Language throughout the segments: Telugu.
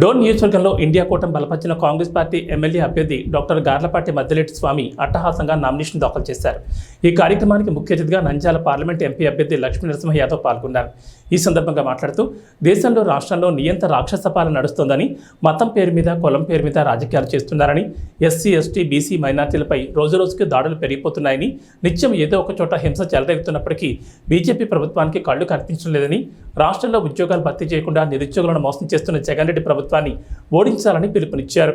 డోన్ నియోజకవర్గంలో ఇండియా కూటమి బలపరిచిన కాంగ్రెస్ పార్టీ ఎమ్మెల్యే అభ్యర్థి డాక్టర్ గార్లపాటి మద్దెలెట్టి స్వామి అట్టహాసంగా నామినేషన్ దాఖలు చేశారు. ఈ కార్యక్రమానికి ముఖ్య అతిథిగా నంద్యాల పార్లమెంట్ ఎంపీ అభ్యర్థి లక్ష్మీ నరసింహ యాదవ్ పాల్గొన్నారు. ఈ సందర్భంగా మాట్లాడుతూ దేశంలో రాష్ట్రంలో నియంత రాక్షస పాలన నడుస్తోందని మతం పేరు మీద కులం పేరు మీద రాజకీయాలు చేస్తున్నారని ఎస్సీ ఎస్టీ బీసీ మైనార్టీలపై రోజురోజుకి దాడులు పెరిగిపోతున్నాయని నిత్యం ఏదో ఒక చోట హింస చెలరేగుతున్నప్పటికీ బీజేపీ ప్రభుత్వానికి కళ్ళు కనిపించడం లేదని రాష్ట్రంలో ఉద్యోగాలు భర్తీ చేయకుండా నిరుద్యోగులను మోసం చేస్తున్న జగన్ రెడ్డి ప్రభుత్వాన్ని ఓడించాలని పిలుపునిచ్చారు.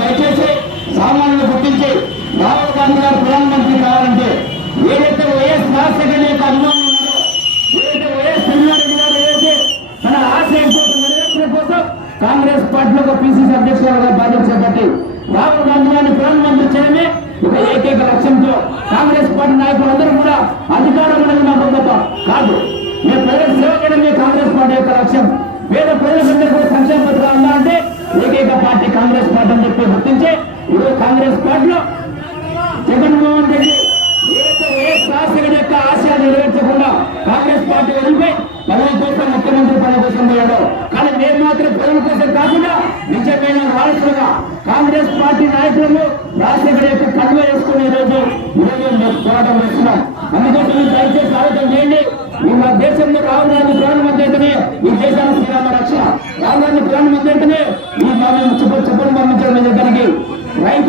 దయచేసి సామాన్యులు గుర్తించి రాహుల్ గాంధీ గారు ప్రధానమంత్రి కావాలంటే ఏదైతే వైఎస్ రాజశేఖర్ కాంగ్రెస్ పార్టీలో ఒక పిసిసి అధ్యక్షులుగా బాధ్యత చేపట్టి రాహుల్ గాంధీ గారిని ప్రధానమంత్రి చేయడమే ఒక ఏకైక లక్ష్యంతో కాంగ్రెస్ పార్టీ నాయకులందరూ కూడా అధికారం అనేది మాకు గొప్ప కాదు. మేము ప్రజలకు సేవ చేయడమే కాంగ్రెస్ పార్టీ యొక్క లక్ష్యం. పేద ప్రజలందరూ కూడా సంక్షేమ పథకాలు ఉండాలంటే ఏకైక పార్టీ కాంగ్రెస్ పార్టీ అని చెప్పి గుర్తించి ఈరోజు కాంగ్రెస్ పార్టీలో కాకుండా నిజమైన వారసులుగా కాంగ్రెస్ పార్టీ నాయకులను రాజశేఖర్ యొక్క కడువ చేసుకునే రోజు ఈరోజు పోరాటం చేస్తున్నాం. అందుకోసం మీరు దయచేసి ఆలోచన చేయండి. ఈ మా దేశంలో రాహుల్ గాంధీ ప్రధానమంత్రి అయితేనే ఈ దేశానికి శ్రీరామ రక్ష రాహుల్ గాంధీ ప్రధానమంత్రి అయితేనే ఈ